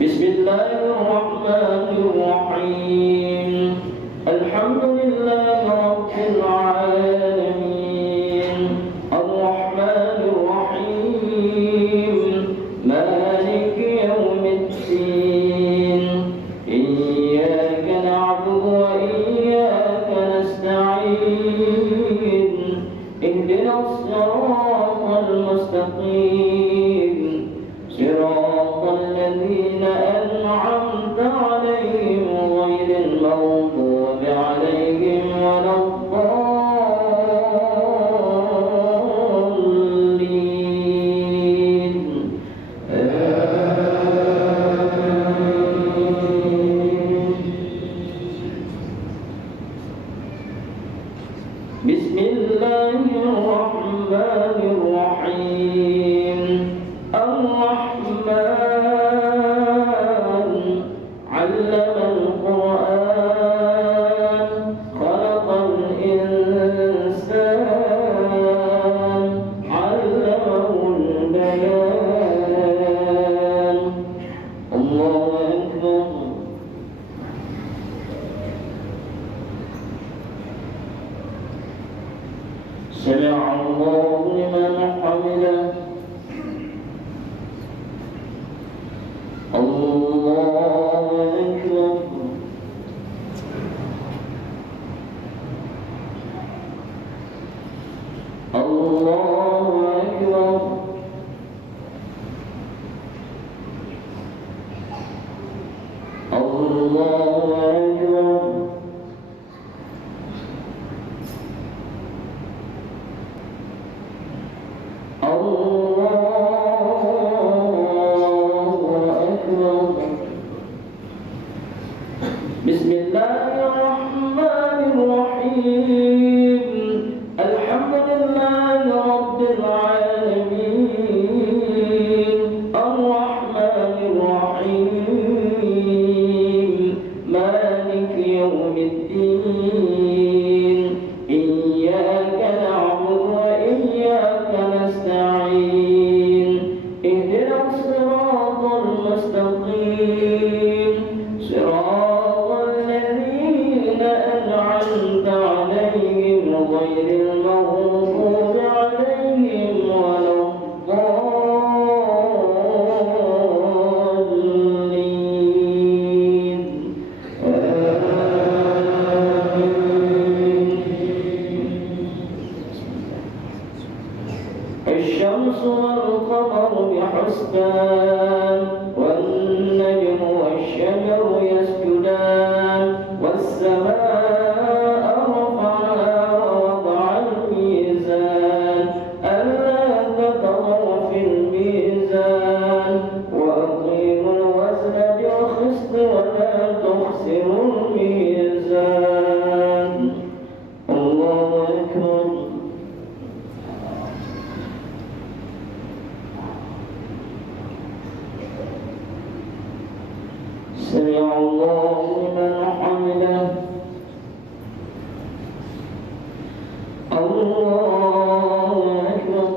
بسم الله الرحمن الرحيم الحمد لله رب العالمين الرحمن الرحيم مالك يوم الدين إياك نعبد وإياك نستعين اهدنا الصراط المستقيم صراط الذين أنعمت عليهم غير المغضوب عليهم ولا الضالين بسم الله الرحمن الرحيم الرحمن علم القرآن خلق الإنسان علمه البيان الله أكبر سمع الله لمن حمده الله أكبر الله أكبر الله أكبر بسم الله الرحمن الرحيم الحمد لله رب العالمين الرحمن الرحيم مالك يوم الدين إياك نعبد وإياك نستعين اهدنا الصراط المستقيم صراط الذين أنعمت عليهم غير المغضوب عليهم ولا الضالين الشمس والقمر بحسبان والنجم والشجر يسجدان والسماء رفعها ووضع الميزان ألا تطغوا في الميزان وأقيموا الوزن بالقسط ولا تخسروا الميزان الله أكبر سمع الله لمن حمده الله أكبر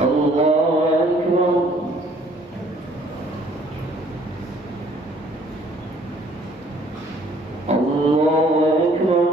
الله أكبر الله أكبر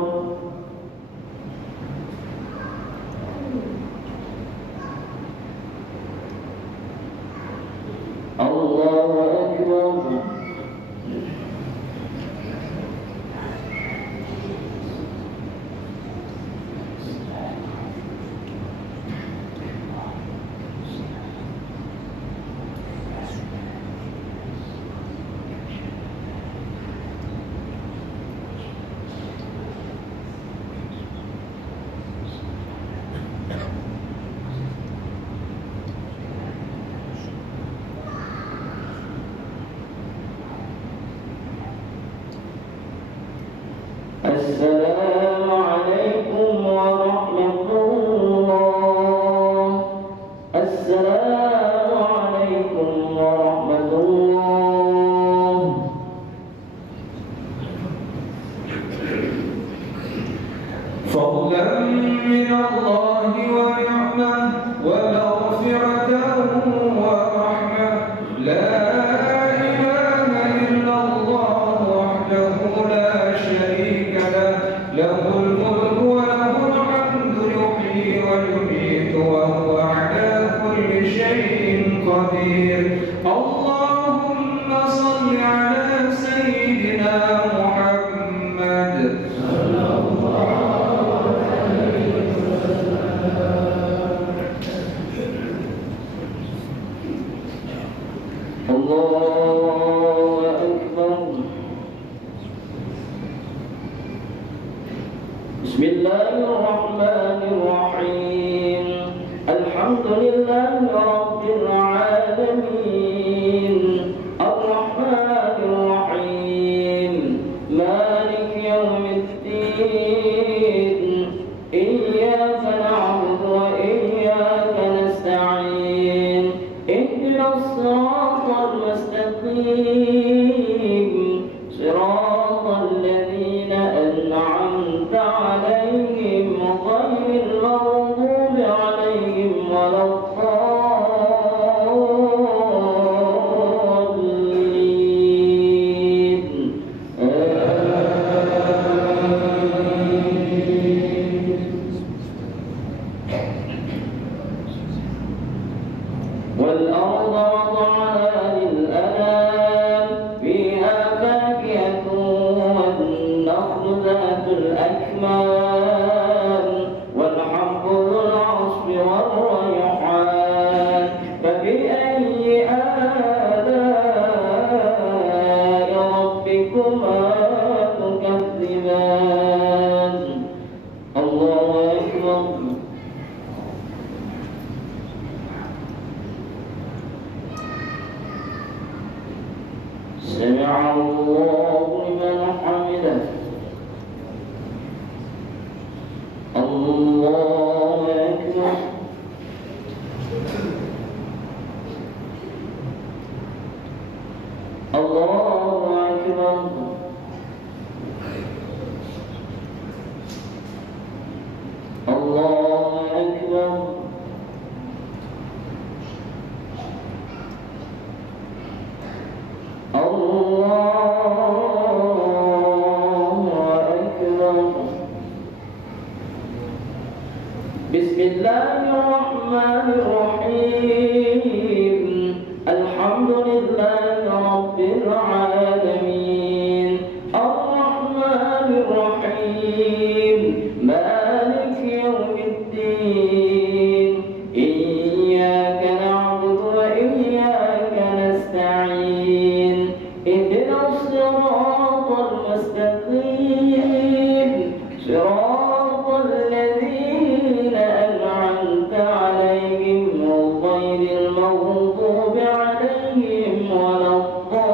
السلام عليكم ورحمة الله. السلام عليكم ورحمة الله. فضلا من الله ونعمة ومغفرة ورحمة. لا إله إلا الله وحده لا شريك له، له الملك وله الحمد يحيي ويميت وهو على كل شيء قدير. اللهم صل على سيدنا محمد الله أكبر. بسم الله الرحمن الرحيم. الحمد لله رب العالمين، الرحمن الرحيم، مالك يوم الدين. إياك نعبد وإياك نستعين. اهدنا الصراط المستقيم، صراط الذين أنعمت عليهم غير المغضوب عليهم ولا الضالين. والأرض وضعها للأنام، فيها فاكهة والنخل ذات الأكمام، والحب ذو العصف والريحان. فبأي آلاء ربكما تكذبان؟ الله أكبر. سمع الله لمن حمده. الله أكبر. الله أكبر. الله أكبر. الله أكبر. بسم الله الرحمن الرحيم. الحمد لله رب العالمين، الرحمن الرحيم، مالك يوم الدين. إياك نعبد وإياك نستعين. اهدنا الصراط المستقيم، صراط الذين أنعمت عليهم غير المغضوب عليهم ولا الضالين.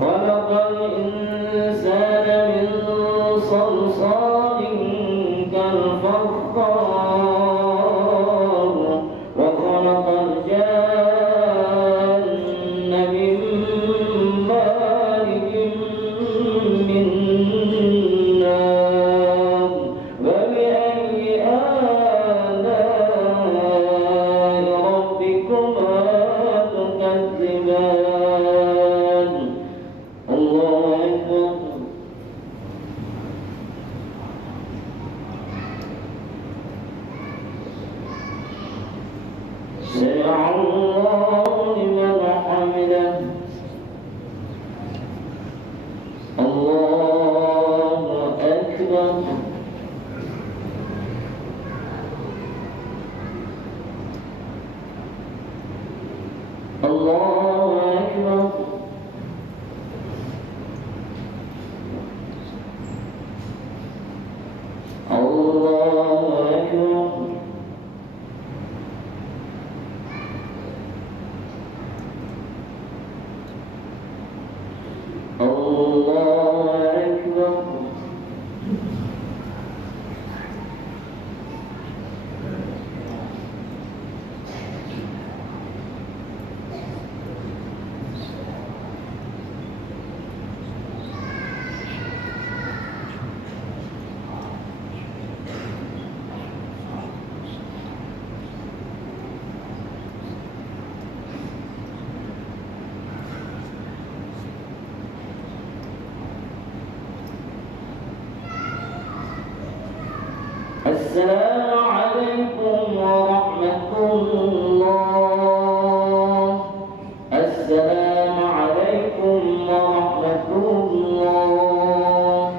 خلق الإنسان من صلصال كالفخار، وخلق الجان من مارج من نار. فبأي آلاء ربكما تكذبان؟ الله أكبر. سمع الله لمن حمده. الله أكبر. الله أكبر. الله أكبر. الله أكبر. السلام عليكم ورحمة الله. السلام عليكم ورحمة الله.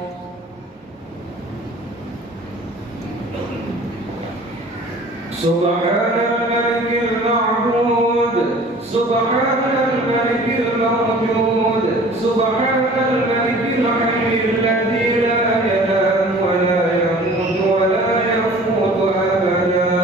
سبحان الملك المعبود، سبحان الملك الموجود، سبحان الملك الحي الذي لا ينام ولا يموت ولا يفوت أبدا.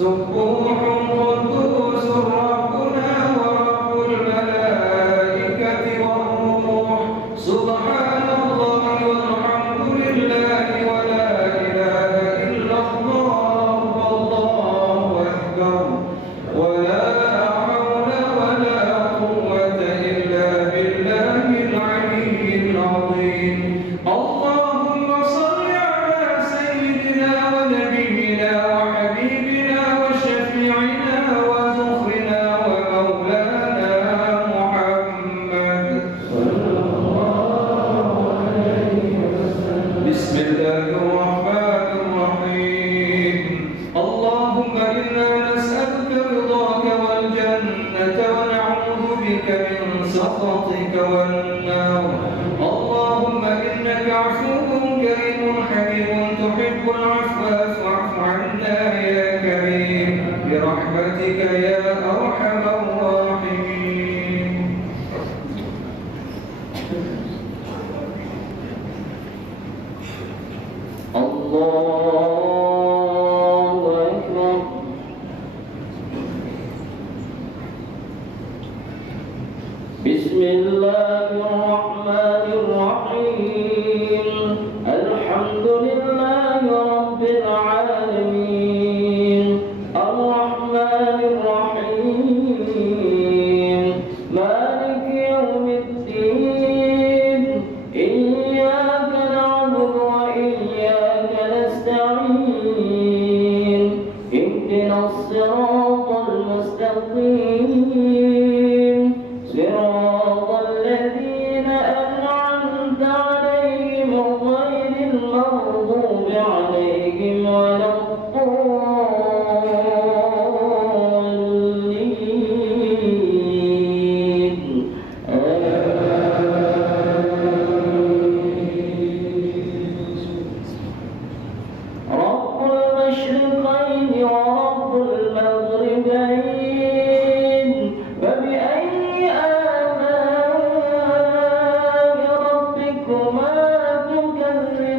سبوح قدوس ربنا ورب الملائكة والروح. سبحان الله والحمد لله ولا إله إلا الله والله أكبر. ولا حول ولا قوة إلا بالله العلي العظيم. اللهم صل على سيدنا ونبينا وحبيبنا وشفيعنا وذخرنا ومولانا محمد صلى الله عليه وسلم. بسم الله الرحمن الرحيم. اللهم إنا نسألك رضاك والجنة ونعوذ بك من سخطك والنار. اللهم إنك عفو كريم حليم تحب العفو فاعف عنا يا كريم برحمتك يا أرحم الراحمين. الله أكبر. بسم الله الرحمن الرحيم. الحمد لله رب العالمين. الرحمن الرحيم. مالك يوم الدين. إياك نعبد وإياك نستعين. اهدنا الصراط المستقيم. صراط الذين أنعمت عليهم غير المغضوب عليهم ولا الضالين. رب المشرقين ورب المغربين. فبأي آلاء ربكما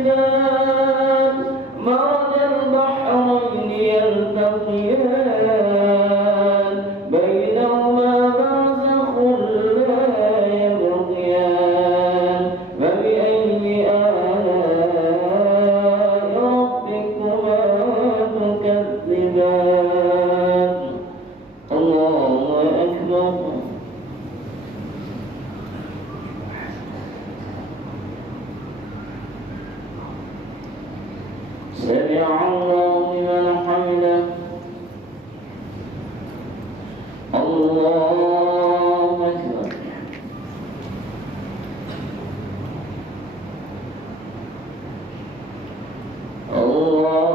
تكذبان. مرج البحرين يلتقيان بينهما برزخ لا يبغيان. فبأي آلاء ربكما تكذبان. الله أكبر. سمع الله لمن حمده. الله أكبر. الله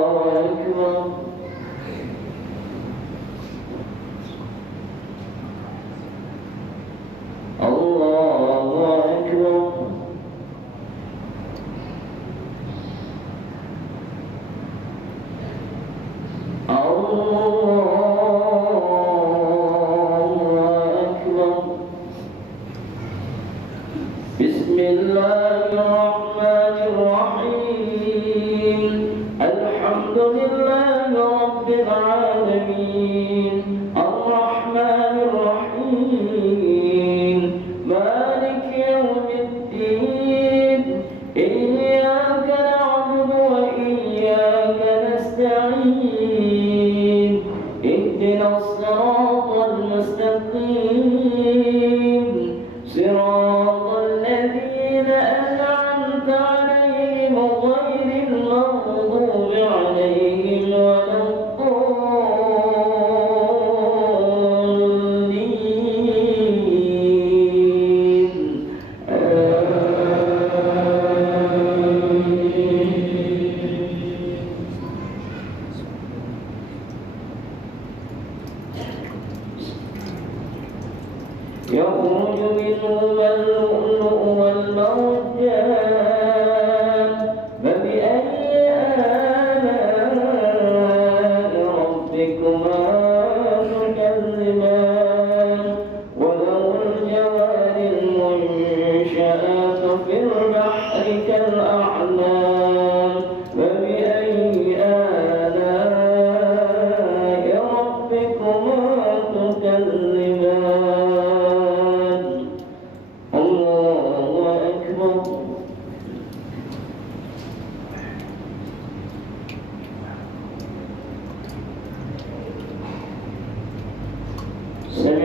أكبر. الله أكبر. بسم الله الرحمن الرحيم. الحمد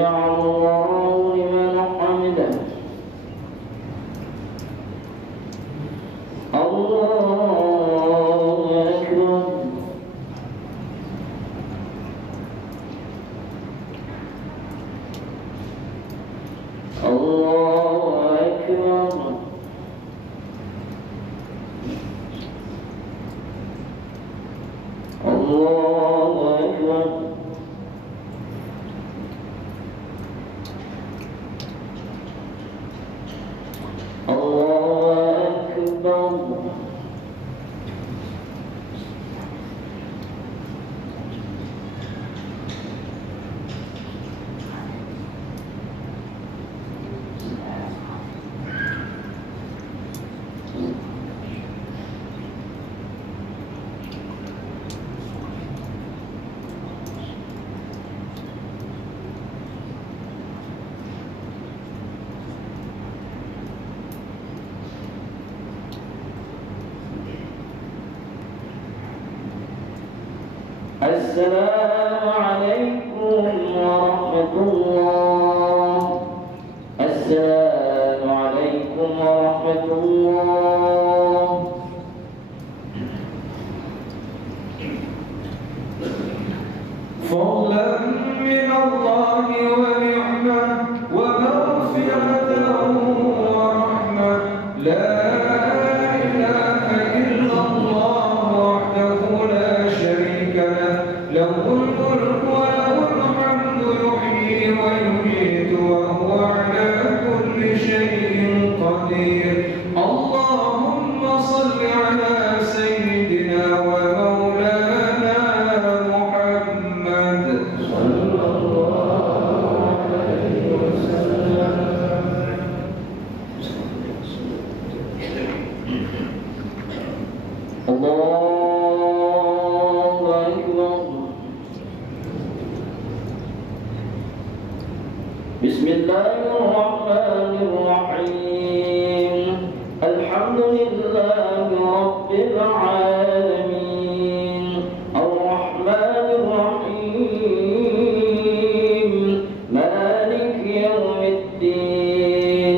سمع الله لمن حمده الله أكبر الله أكبر الله أكبر الله أكبر السلام عليكم ورحمة الله السلام عليكم ورحمة الله فضلا من الله ونعمة ومغفرة ورحمة لا إله إلا الله وحده لا شريك له له الملك وله الحمد يحيي ويميت وهو على كل شيء قدير اللهم صل على سيدنا ومولانا محمد صلى الله عليه وسلم الله أكبر بسم الله الرحمن الرحيم الحمد لله رب العالمين الرحمن الرحيم مالك يوم الدين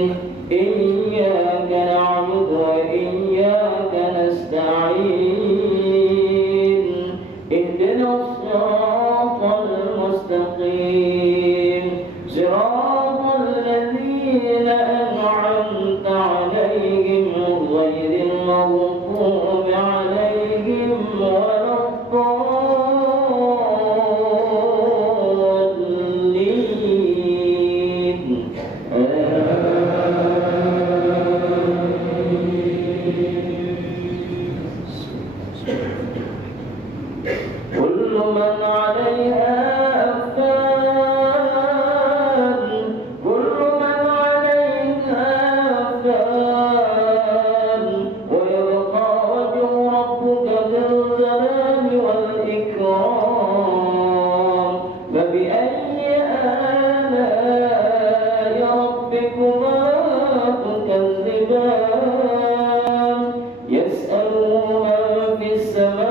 إياك نعبد وإياك نستعين اهدنا الصراط المستقيم صراط الذين أنعمت عليهم غير المغضوب عليهم ولا الضالين كل من عليها فان كل من عليها فان ويبقى وجه ربك ذو الجلال والإكرام فبأي آلاء ربكما تكذبان يسأل من في السماء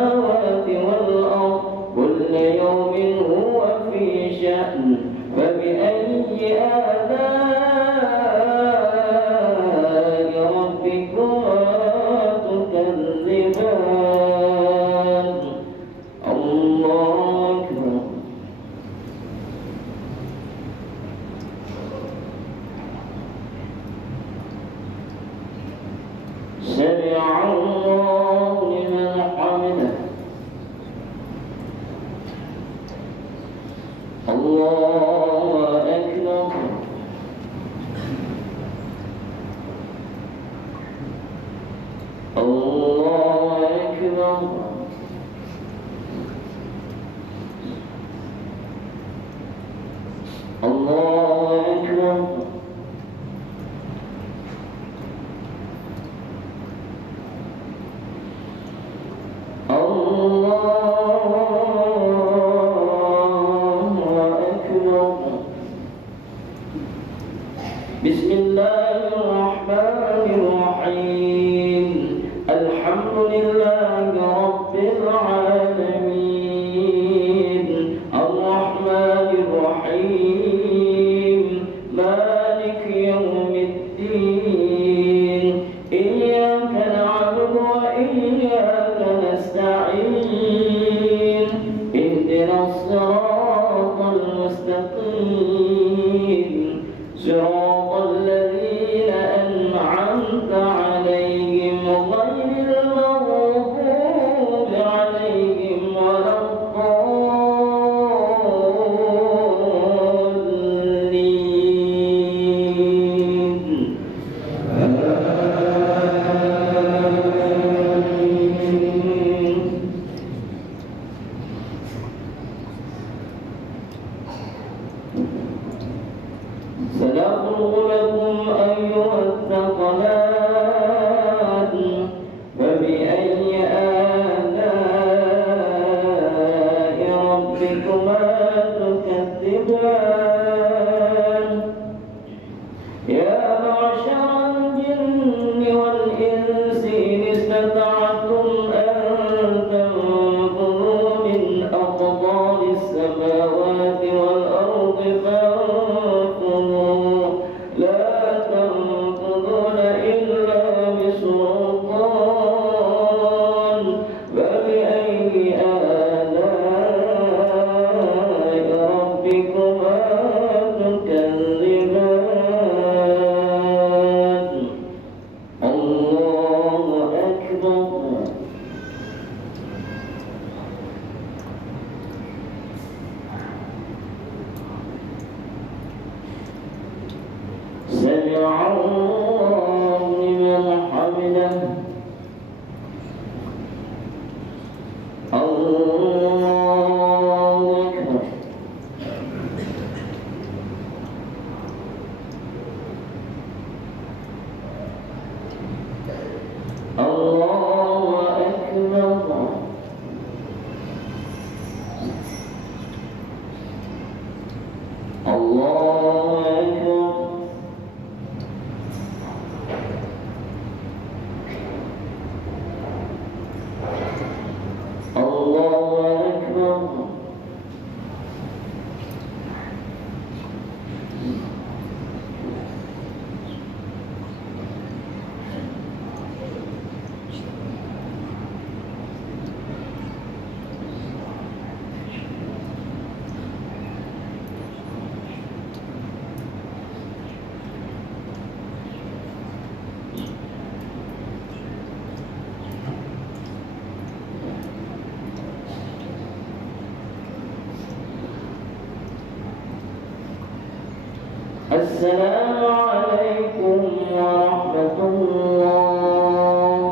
السلام عليكم ورحمة الله.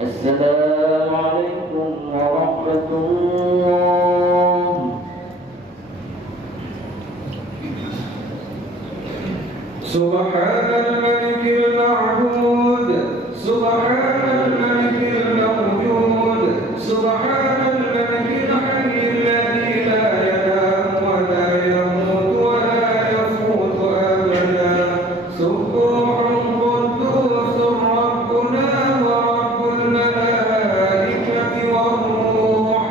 السلام عليكم ورحمة الله. سبحان الملك المعبود، سبحان الملك الموجود، سبحان الملك الحي الذي لا ينام ولا يموت ولا يفوت أبدا. سبوح قدوس ربنا ورب الملائكة والروح.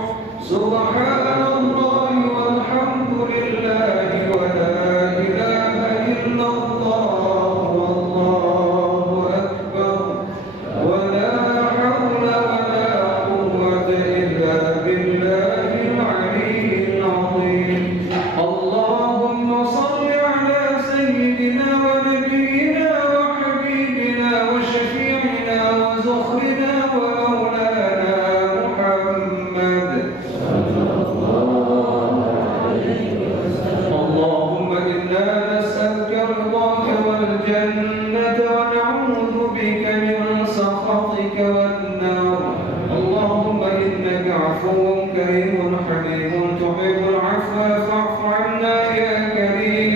سبحان الله والحمد لله ولا إله إلا الله والله أكبر ولا حول ولا قوة إلا بالله العلي العظيم. اللهم صل على سيدنا ونبينا وحبيبنا وشفيعنا وزخرنا ومولانا محمد. اللهم إنا نسألك رضاك والجنة ونعوذ بك من سخطك والنار. اللهم إنك عفو كريم حليم تحب العفو فاعف عنا يا كريم،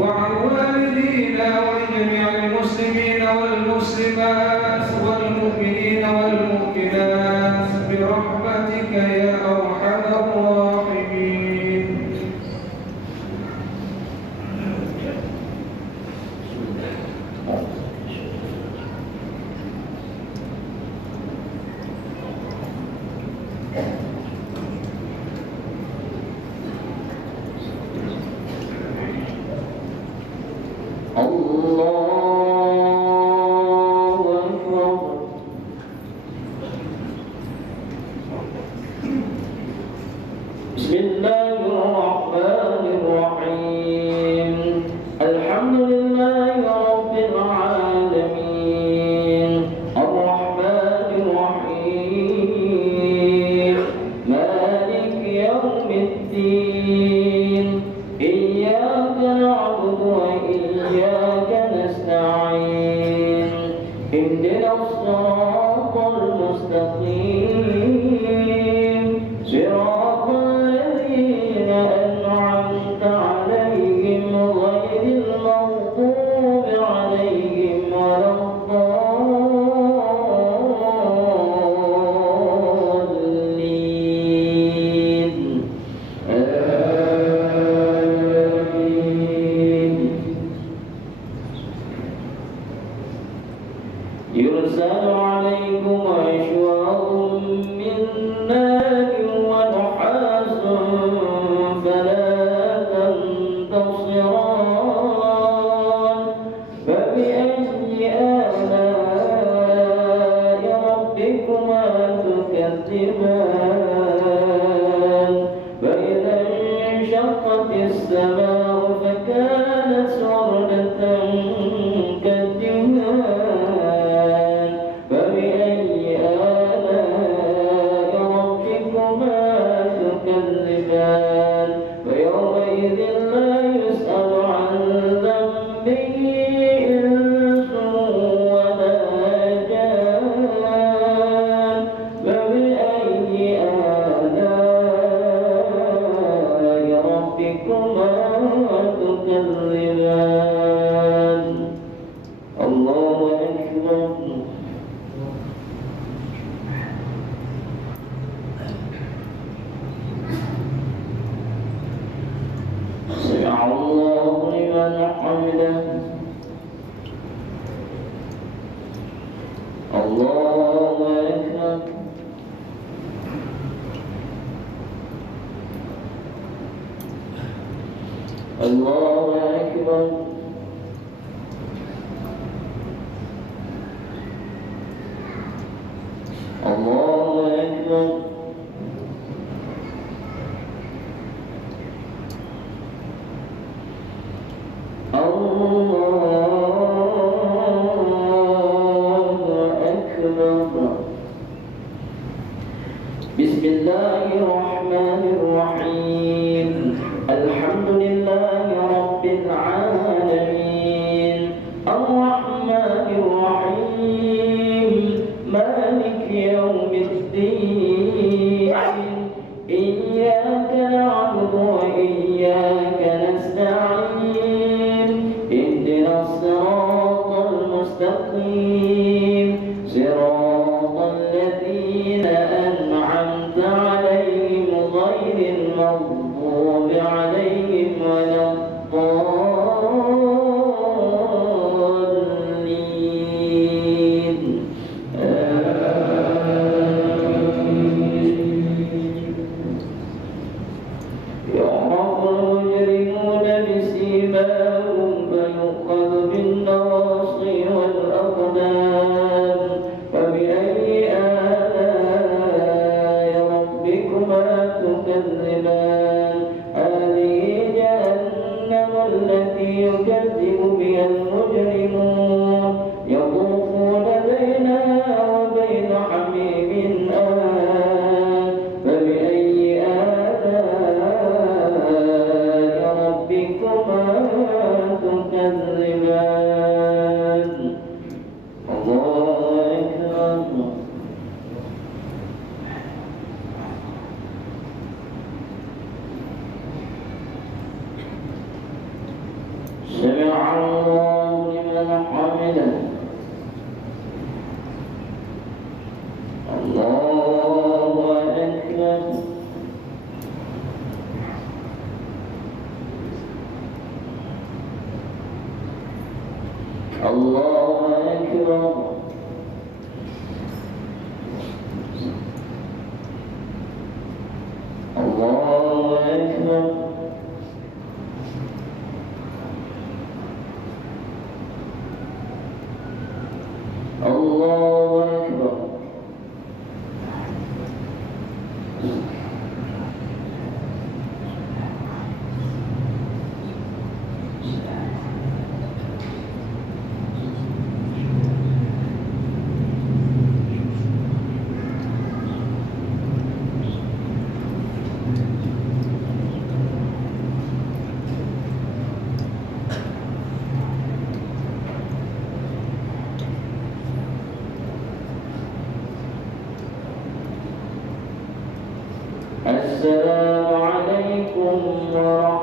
وعن والدينا ولجميع المسلمين والمسلمات والمؤمنين والمؤمنات برحمتك يا أرحم الراحمين. الله أكبر. بسم الله الرحمن الرحيم. الحمد لله رب العالمين الرحمن الرحيم مالك يوم الدين إياك نعبد وإياك نستعين اهدنا الصراط المستقيم صراط الذين أنعمت عليهم غير المغضوب عليهم ولا الضالين. آمين. يرسل عليكم أشواظ من نار ونحاس فلا تنتصران. فبأي آلاء ربكما تكذبان؟ فإذا انشقت السماء فكانت وردة كالدهان. فبأي آلاء ربكما تكذبان؟ فيومئذ لا يسأل عن ذنبه إنس ولا جان. فبأي آلاء ربكما تكذبان؟ الله أكبر. سمع الله لمن حمده. الله أكبر. الله أكبر. الله أكبر. بسم الله الرحمن الرحيم. الحمد لله رب العالمين إياك نعبد وإياك نستعين اهدنا الصراط المستقيم صراط الذين أنعمت عليهم غير المغضوب عليهم ولا الضالين يعرف المجرمون بسيماهم فيؤخذ بالنواصي والأقدام فبأي آلاء ربكما تكذبان هذه جهنم التي يكذب بها المجرمون يطوفون بينها وبين حميم آن فبأي آلاء ربكما تكذبان الله أكبر سمع الله لمن حمده الله أكبر الله أكبر الله أكبر الله أكبر السلام عليكم ورحمة